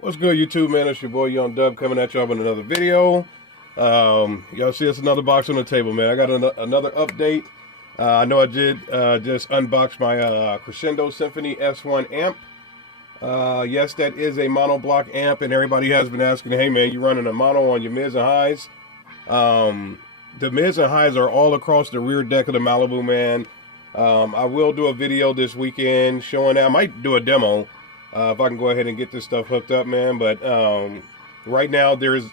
What's good, YouTube, man? It's your boy Young Dub coming at y'all with another video. Y'all see us another box on the table, man. I got another update. I know I did just unbox my Crescendo Symphony S1 amp. Yes, that is a mono block amp, and everybody has been asking, hey man, you running a mono on your mids and highs? The mids and highs are all across the rear deck of the Malibu, man. I will do a video this weekend showing that. I might do a demo if I can go ahead and get this stuff hooked up, man. But right now, there's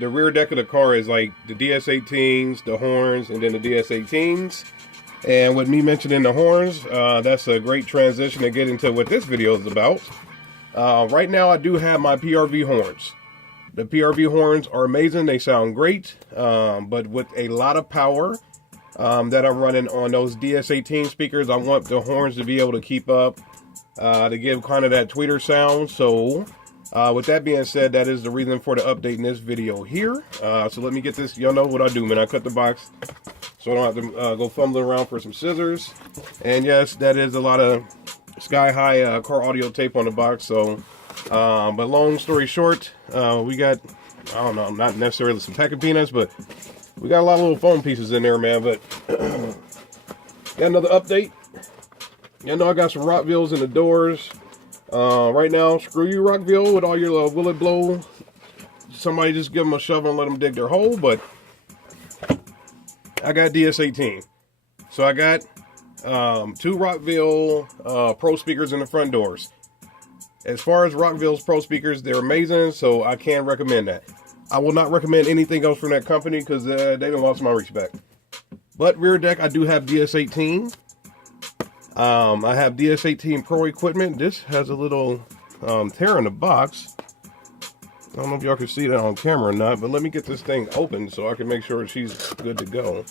the rear deck of the car is like the DS18s, the horns, and then the DS18s. And with me mentioning the horns, that's a great transition to get into what this video is about. Right now, I do have my PRV horns. The PRV horns are amazing. They sound great, but with a lot of power that I'm running on those DS18 speakers, I want the horns to be able to keep up, to give kind of that tweeter sound. So with that being said, that is the reason for the update in this video here. So let me get this. Y'all know what I do, man. I cut the box so I don't have to go fumbling around for some scissors. And yes, that is a lot of sky high car audio tape on the box. So but long story short, we got, I don't know, not necessarily some packing peanuts, but we got a lot of little foam pieces in there, man. But got another update. You know, I got some Rockvilles in the doors. Right now, screw you, Rockville, with all your will it blow. Somebody just give them a shovel and let them dig their hole. But I got DS18. So I got two Rockville Pro speakers in the front doors. As far as Rockville's Pro speakers, they're amazing, so I can recommend that. I will not recommend anything else from that company because they done lost my respect. But rear deck, I do have DS18. I have DS18 Pro equipment. This has a little tear in the box. I don't know if y'all can see that on camera or not, but let me get this thing open so I can make sure she's good to go.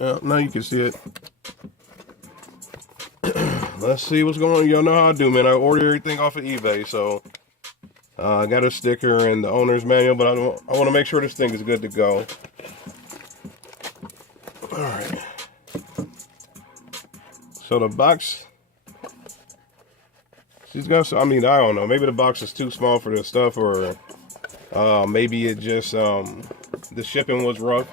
Now you can see it. Let's see what's going on. Y'all know how I do, man. I order everything off of eBay, so I got a sticker and the owner's manual, but I want to make sure this thing is good to go. All right. So the box, she's got, I mean, I don't know. Maybe the box is too small for this stuff, or maybe it just, the shipping was rough.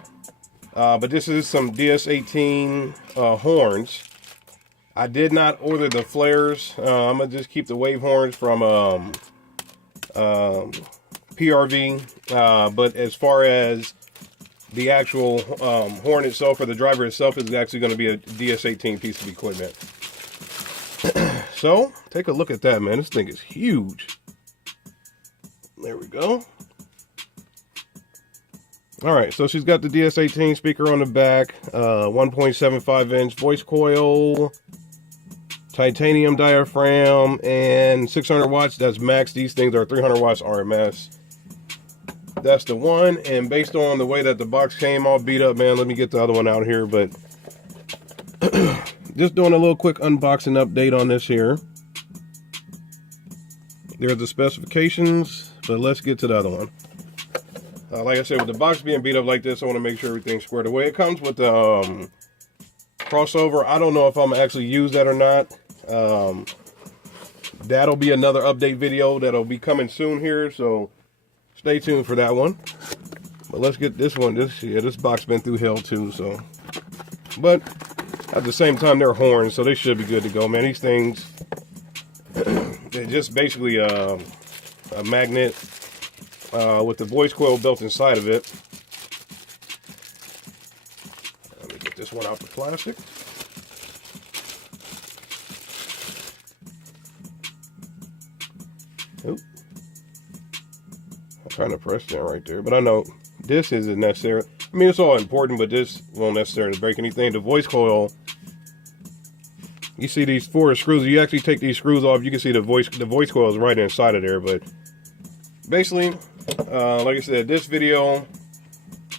But this is some DS18 horns. I did not order the flares. I'm going to just keep the wave horns from PRV. But as far as the actual horn itself, or the driver itself, is actually going to be a DS18 piece of equipment. So, take a look at that, man. This thing is huge. There we go. Alright, so she's got the DS18 speaker on the back, 1.75 inch voice coil, titanium diaphragm, and 600 watts. That's max. These things are 300 watts RMS. That's the one, and based on the way that the box came all beat up, man, let me get the other one out here. But just doing a little quick unboxing update on this here. There's the specifications, but let's get to the other one. Like I said, with the box being beat up like this, I want to make sure everything's squared away. It comes with the crossover. I don't know if I'm actually use that or not. That'll be another update video that'll be coming soon here, so stay tuned for that one. But let's get this one. This box been through hell too, so. But at the same time, they're horns, so they should be good to go, man. These things, they're just basically a magnet with the voice coil built inside of it. Let me get this one out the plastic. Oop. I'm trying to press that right there, but I know this isn't necessary. I mean, it's all important, but this won't necessarily break anything. The voice coil, you see these four screws. You actually take these screws off, you can see the voice coil is right inside of there. But basically, like I said, this video,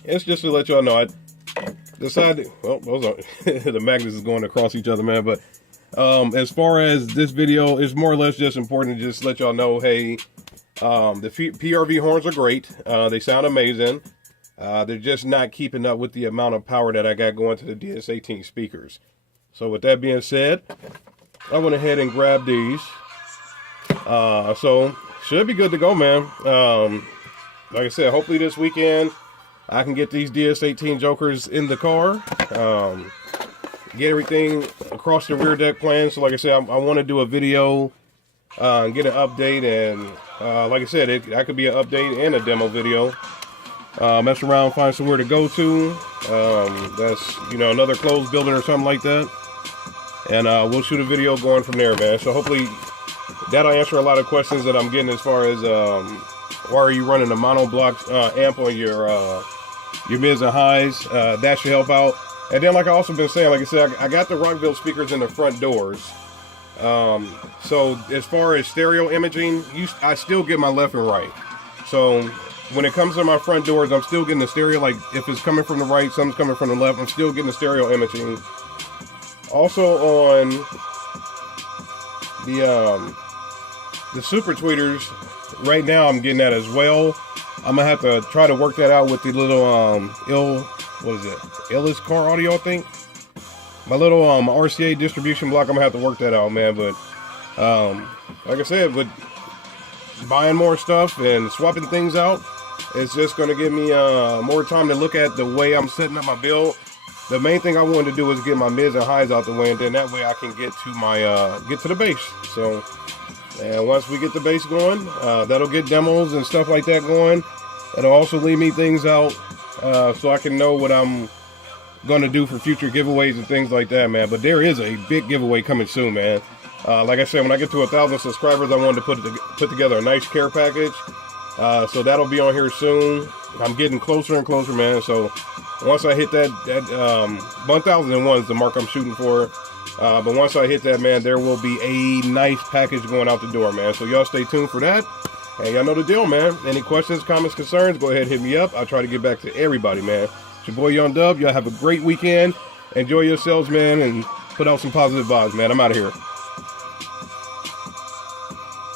it's just to let y'all know I decided, well, those are the magnets is going across each other, man. But as far as this video, it's more or less just important to just let y'all know, hey, the PRV horns are great. They sound amazing. They're just not keeping up with the amount of power that I got going to the DS18 speakers. So with that being said, I went ahead and grabbed these. So should be good to go, man. Like I said, hopefully this weekend I can get these DS18 Jokers in the car. Get everything across the rear deck plan. So like I said, I want to do a video, get an update, and like I said, that could be an update and a demo video. Mess around, find somewhere to go to. That's, you know, another clothes building or something like that. And we'll shoot a video going from there, man. So hopefully that'll answer a lot of questions that I'm getting as far as why are you running a mono block amp on your mids and highs. That should help out. And then, like I also been saying, like I said, I got the Rockville speakers in the front doors. So as far as stereo imaging, I still get my left and right. So when it comes to my front doors, I'm still getting the stereo. Like if it's coming from the right, something's coming from the left, I'm still getting the stereo imaging. Also on the super tweeters, right now I'm getting that as well. I'm gonna have to try to work that out with the little Illis car audio, I think. My little RCA distribution block, I'm gonna have to work that out, man. But like I said, with buying more stuff and swapping things out, it's just gonna give me more time to look at the way I'm setting up my build. The main thing I wanted to do is get my mids and highs out the way, and then that way I can get to my get to the bass. So, and once we get the bass going, that'll get demos and stuff like that going. It'll also leave me things out so I can know what I'm gonna do for future giveaways and things like that, man. But there is a big giveaway coming soon, man. Like I said, when I get to 1,000 subscribers, I wanted to put together a nice care package. So that'll be on here soon. I'm getting closer and closer, man. So once I hit that 1,001 is the mark I'm shooting for. But once I hit that, man, there will be a nice package going out the door, man. So y'all stay tuned for that. And y'all know the deal, man. Any questions, comments, concerns, go ahead and hit me up. I'll try to get back to everybody, man. It's your boy Young Dub. Y'all have a great weekend. Enjoy yourselves, man, and put out some positive vibes, man. I'm out of here.